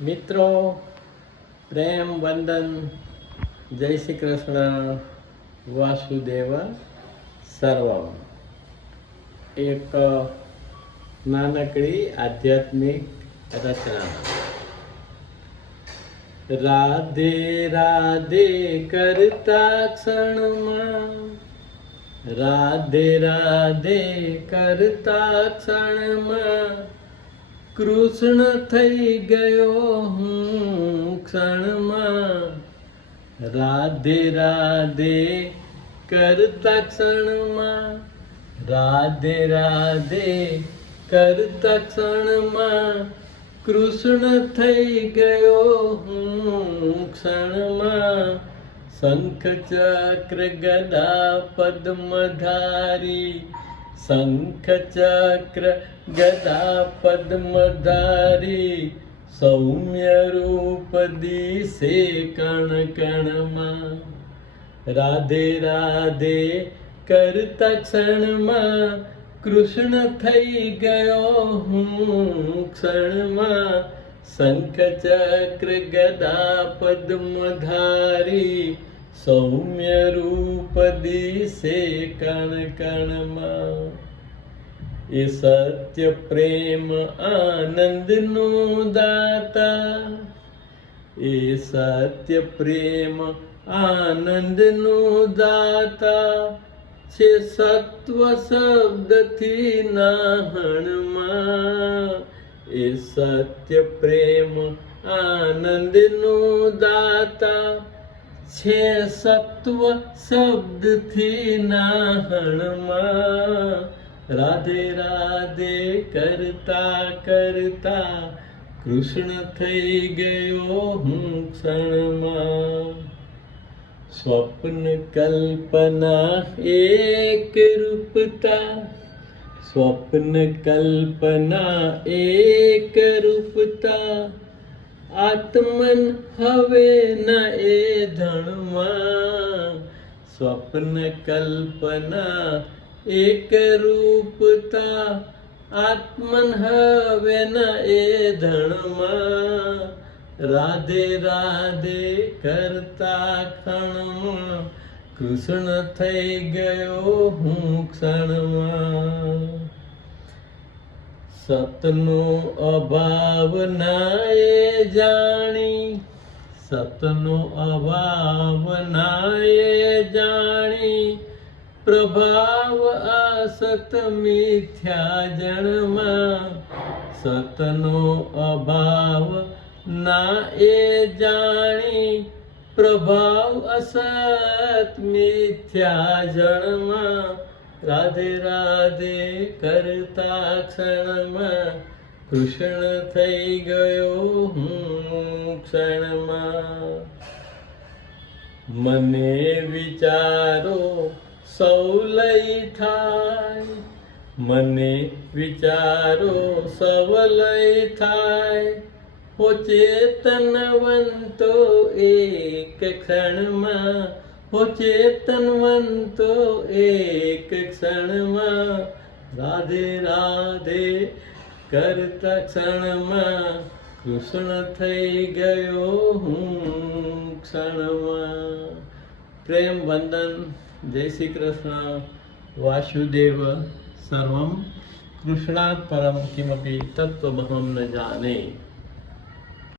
મિત્રો, પ્રેમ વંદન, જય શ્રી કૃષ્ણ, વાસુદેવ સર્વમ. એક નાનકડી આધ્યાત્મિક રચના. રાધે રાધે કરતા ક્ષણમાં, રાધે રાધે કરતા ક્ષણમાં કૃષ્ણ થઈ ગયો હું ક્ષણમાં. રાધે રાધે કરતા ક્ષણમાં, રાધે રાધે કરતા ક્ષણમાં કૃષ્ણ થઈ ગયો હું ક્ષણમાં. શંખ ચક્ર ગદા પદ્મધારી, શંખ ચક્ર ગદા પદ્મધારી સૌમ્ય રૂપ દિશે કણ કણમાં. રાધે રાધે કરતા ક્ષણમાં કૃષ્ણ થઈ ગયો હું ક્ષણમાં. શંખ ચક્ર ગદા પદ્મધારી સૌમ્ય રૂપ દિશે કણ કણમાં. એ સત્ય પ્રેમ આનંદનો દાતા, એ સત્ય પ્રેમ આનંદનો દાતા છે સત્વ શબ્દથી નાહણમાં. એ સત્ય પ્રેમ આનંદનો દાતા છે સત્વ શબ્દથી નાહણમાં. રાધે રાધે કરતા કરતા કૃષ્ણ થઈ ગયો હું ક્ષણમાં. સ્વપ્ન કલ્પના એક રૂપતા, સ્વપ્ન કલ્પના એક રૂપતા આત્મન હવે ન એ ધણમાં. સ્વપ્ન કલ્પના એક રૂપતા આત્મન હવે ન એ ધણમાં. રાધે રાધે કરતા ક્ષણમાં કૃષ્ણ થઈ ગયો હું ક્ષણમાં. સતનો અભાવ ના એ જાણી, સતનો અભાવ ના એ જાણી પ્રભાવ આસત મિથ્યા જણમાં. સતનો અભાવ ના એ જાણી પ્રભાવ અસત મિથ્યા જણમાં. રાધે રાધે કરતા ક્ષણમાં કૃષ્ણ થઈ ગયો હું ક્ષણમાં. મને વિચારો સૌલય થાય, મને વિચારો સવલય થાય હો ચેતનવંતો એક ક્ષણમાં. હો ચેતનવંતો એક ક્ષણમાં. રાધે રાધે કરતા ક્ષણમાં કૃષ્ણ થઈ ગયો હું ક્ષણમાં. પ્રેમ વંદન, જય શ્રી કૃષ્ણ, વાસુદેવ સર્વમ. કૃષ્ણાત પરમ કિમપી તત્વમહં ન જાને.